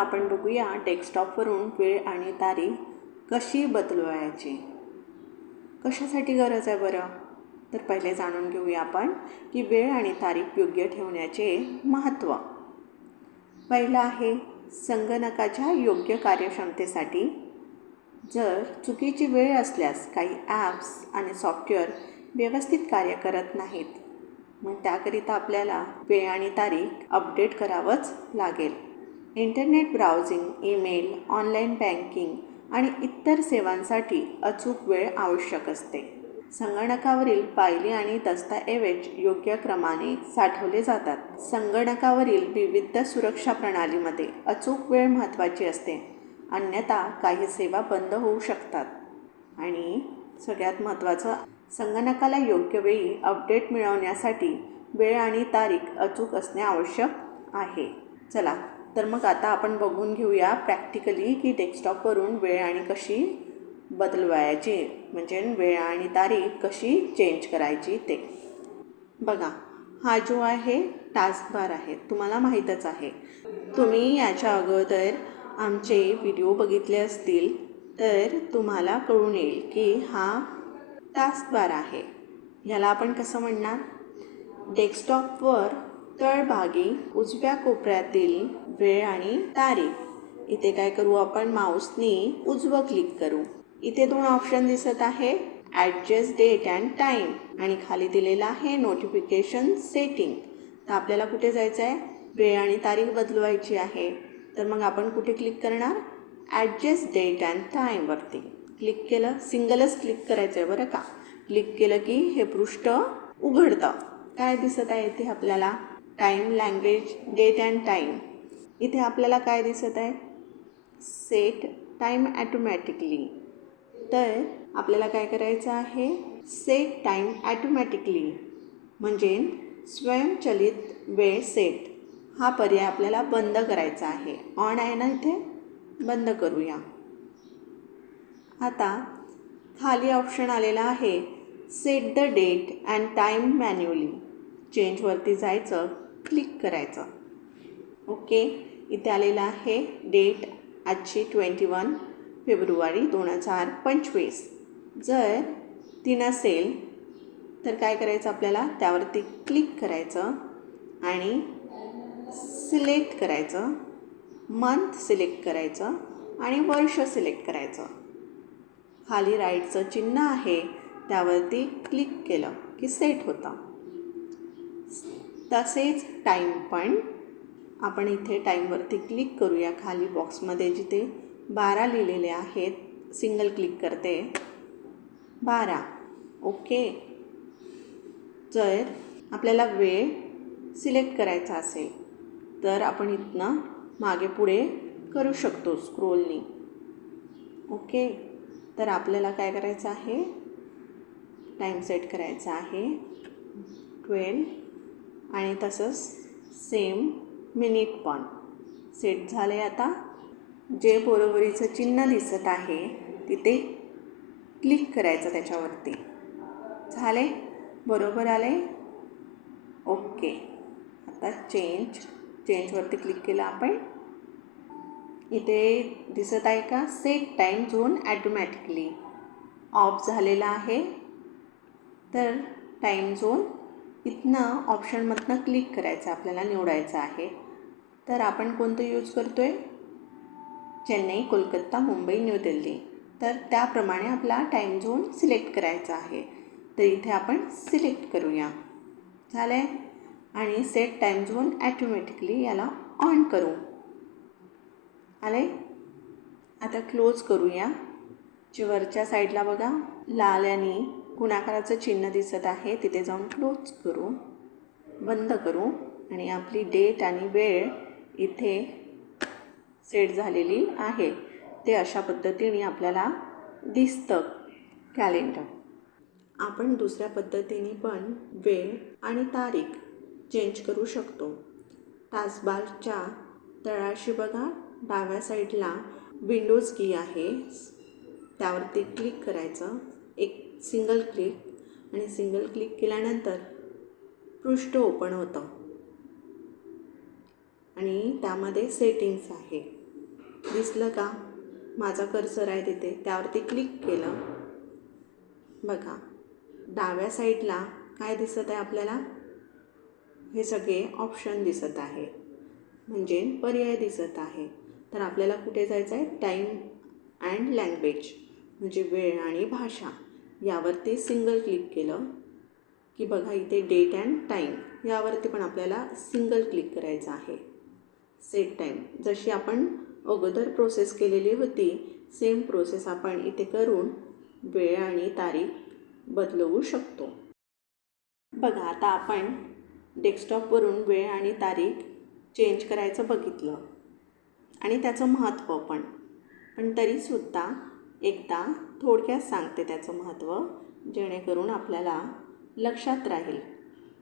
आपण बघूया डेस्कटॉपवरून वेळ आणि तारीख कशी बदलवायची? कशासाठी गरज आहे बरं? तर पहिले जाणून घेऊया आपण की वेळ आणि तारीख योग्य ठेवण्याचे महत्त्व पहिलं आहे संगणकाच्या योग्य कार्यक्षमतेसाठी. जर चुकीची वेळ असल्यास काही ॲप्स आणि सॉफ्टवेअर व्यवस्थित कार्य करत नाहीत मग त्याकरिता आपल्याला वेळ आणि तारीख अपडेट करावंच लागेल. Internet browsing email online banking आणि इतर सेवांसाठी अचूक वेळ आवश्यक असते. संगणकावरील फायली आणि दस्तऐवज योग्य क्रमाने साठवले जातात. संगणकावरील विविध सुरक्षा प्रणालीमध्ये अचूक वेळ महत्त्वाची असते. अन्यथा काही सेवा बंद होऊ शकतात. आणि सगळ्यात महत्त्वाचं संगणकाला योग्य वेळी अपडेट मिळवण्यासाठी वेळ आणि तारीख अचूक असणे आवश्यक आहे. चला तर मग आता आपण बघून घेऊया प्रॅक्टिकली की डेस्कटॉपवरून वेळ आणि कशी बदलवायची म्हणजे वेळ आणि तारीख कशी चेंज करायची ते. बघा हा जो आहे टास्क बार आहे तुम्हाला माहीतच आहे. तुम्ही याच्या अगोदर आमचे व्हिडिओ बघितले असतील तर तुम्हाला कळून येईल की हा टास्क बार आहे. ह्याला आपण कसं म्हणणार? डेस्कटॉपवर तळभागी उजव्या कोपऱ्यातील वेळ आणि तारीख. इथे काय करू आपण? माऊसनी उजवं क्लिक करू. इथे दोन ऑप्शन दिसत आहे ॲडजस्ट डेट अँड टाईम आणि खाली दिलेलं आहे नोटिफिकेशन सेटिंग तर आपल्याला कुठे जायचं आहे? वेळ आणि तारीख बदलवायची आहे. तर मग आपण कुठे क्लिक करणार? ॲडजस्ट डेट अँड टाईमवरती क्लिक केलं सिंगलच क्लिक करायचं आहे बरं का? क्लिक केलं की हे पृष्ठ उघडतं. काय दिसत आहे इथे आपल्याला? Time language date and time इथे आपल्याला काय दिसत आहे? Set time automatically. तर आपल्याला काय करायचं आहे? Set time automatically. म्हणजे स्वयंचलित वेळ सेट. हा पर्याय आपल्याला बंद करायचा आहे. ऑन आहे ना इथे? बंद करूया. आता खाली ऑप्शन आलेला आहे. Set the date and time manually चेंजवरती जायचं. क्लिक करायचं. ओके इथे आलेलं आहे डेट आजची ट्वेंटी वन फेब्रुवारी दोन हजार पंचवीस. जर ती नसेल तर काय करायचं आपल्याला? त्यावरती क्लिक करायचं आणि सिलेक्ट करायचं. मंथ सिलेक्ट करायचं आणि वर्ष सिलेक्ट करायचं. खाली राईटचं चिन्ह आहे त्यावरती क्लिक केलं की सेट होतं. तसेच टाईम पण. आपण इथे टाईमवरती क्लिक करूया खाली बॉक्समध्ये जिथे बारा लिहिलेले आहेत. सिंगल क्लिक करते. बारा. ओके जर आपल्याला वेळ सिलेक्ट करायचा असेल तर आपण इथनं मागे पुढे करू शकतो स्क्रोलनी ओके तर आपल्याला काय करायचं आहे? टाईम सेट करायचा आहे. ट्वेल्व आणि तसंच सेम मिनिट पण. सेट झाले आता. जे बरोबरीचं चिन्ह दिसत आहे तिथे क्लिक करायचं त्याच्यावरती. झाले बरोबर आले ओके. आता चेंज चेंजवरती क्लिक केलं आपण. इथे दिसत आहे का? Set time zone automatically off झालेला आहे. तर टाईम झोन इथनं ऑप्शनमधनं क्लिक करायचं आपल्याला निवडायचं आहे. तर आपण कोणतं यूज करतो आहे चेन्नई कोलकाता मुंबई न्यू दिल्ली. तर त्याप्रमाणे आपला टाईम झोन सिलेक्ट करायचा आहे. तर इथे आपण सिलेक्ट करूया. झालं आहे आणि सेट टाईम झोन ॲटोमॅटिकली याला ऑन करू. आले आता क्लोज करूया. जे वरच्या साईडला बघा. लाल आणि गुणाकाराचं चिन्ह दिसत आहे. तिथे जाऊन क्लोज करू बंद करू आणि आपली डेट आणि वेळ इथे सेट झालेली आहे. ते अशा पद्धतीने आपल्याला दिसतं कॅलेंडर आपण दुसऱ्या पद्धतीने पण वेळ आणि तारीख चेंज करू शकतो. टास्कबारच्या तळाशी बघा. डाव्या साईडला विंडोज की आहे. त्यावरती क्लिक करायचं. एक सिंगल क्लिक आणि सिंगल क्लिक केल्यानंतर पृष्ठ ओपन होतं. आणि त्यामध्ये सेटिंग्स आहे. दिसलं का? माझा कर्सर आहे तिथे. त्यावरती क्लिक केलं. बघा. डाव्या साईडला काय दिसत आहे आपल्याला? हे सगळे ऑप्शन दिसत आहे. म्हणजे पर्याय दिसत आहे. तर आपल्याला कुठे जायचं आहे टाईम अँड लँग्वेज म्हणजे वेळ आणि भाषा. यावरती सिंगल क्लिक केलं की बघा इथे डेट अँड टाईम यावरती पण आपल्याला सिंगल क्लिक करायचं आहे. सेट टाईम जशी आपण अगोदर प्रोसेस केलेली होती सेम प्रोसेस आपण इथे करून वेळ आणि तारीख बदलवू शकतो. बघा आता आपण डेस्कटॉपवरून वेळ आणि तारीख चेंज करायचं बघितलं. आणि त्याचं महत्त्व पण. पण तरीसुद्धा एकदा थोडक्यात सांगते त्याचं महत्त्व जेणेकरून आपल्याला लक्षात राहील.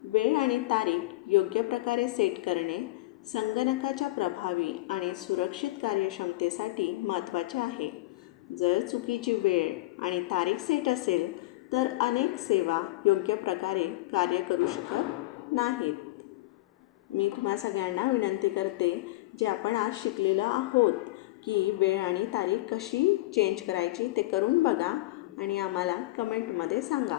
वेळ आणि तारीख योग्य प्रकारे सेट करणे संगणकाच्या प्रभावी आणि सुरक्षित कार्यक्षमतेसाठी महत्त्वाचे आहे. जर चुकीची वेळ आणि तारीख सेट असेल तर अनेक सेवा योग्य प्रकारे कार्य करू शकत नाहीत. मी तुम्हा सगळ्यांना विनंती करते जे आपण आज शिकलेलो आहोत की वेळ आणि तारीख कशी चेंज करायची ते करून बघा आणि आम्हाला कमेंटमध्ये सांगा.